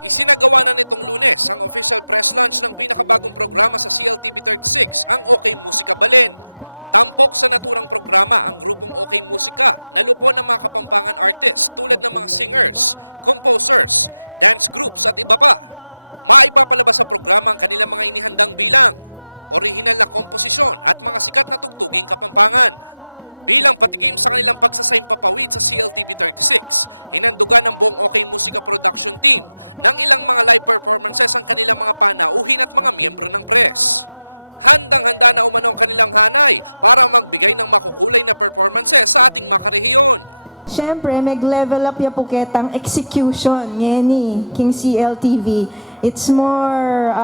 Isinagawa na nitong Lunes ang official press launch ng pinakabagong programa sa CLTV36, ang OK Musika Balen. Tampok sa naturang programa ang grupong OK Musika na lupo ng mga kapampangan artists tulad ng mga singers, composers, dance groups at iba pa. Maipapalabas sa programa ang kanilang mga inihandang bilang, orihinal na komposisyon at mga sikat na tugtuging kapampangan. Bilang patikim sa kanilang pagsasahimpapawid sa CLTV36, hinandugan ng buong OK Musika production team ng ilang mga live performances ang kanilang mga panauhin at mga miyembro ng press. Handang-handa na umano ang kanilang hanay para magbigay ng makukulay na performances sa ating makarehiyon. Siyempre, mag-level up yung puketang execution ni King CLTV. It's more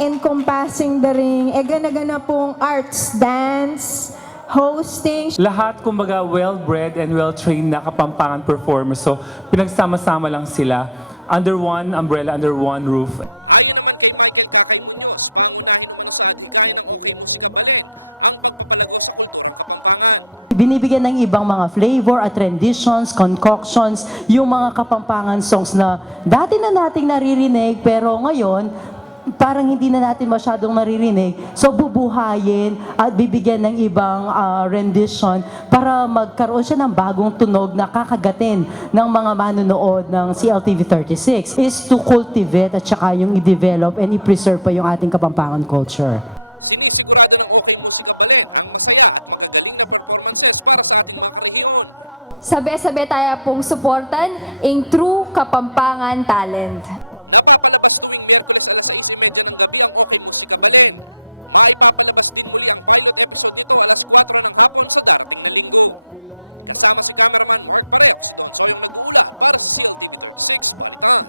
encompassing the ring. Gana-gana pong arts, dance, hosting. Lahat, kumbaga, well-bred and well-trained na kapampangan performers. So, pinagsama-sama lang sila under one umbrella, under one roof. Ayon naman kay Michael Kakay Muñoz, pangunahin umano sa adhikain ng OK Musika Balen ang pagpapalago sa kulturang kapampangan. Binibigyan ng ibang mga flavor at renditions, concoctions, yung mga kapampangan songs na dati na nating naririnig pero ngayon parang hindi na natin masyadong maririnig. So bubuhayin at bibigyan ng ibang rendition para magkaroon siya ng bagong tunog na kakagatin ng mga manonood ng CLTV36 is to cultivate at saka yung i-develop and i-preserve pa yung ating kapampangan culture. Sinisigurado ng OK Musika Balen ang masaya at magagaling na performances para sa ating mga karehiyon. Sabi-sabi tayo pong supportan ang true Kapampangan talent. Napapalabas tuwing Miyerkules alas 6:30 ng gabi ang OK Musika Balen. Maipapalabas din muli ang pilot episode nito alas 4 ng hapon sa darating na linggo. Kasama si cameraman Mark Pareho, si Don Soyong nag-uulat para sa CLTV36 Balitan.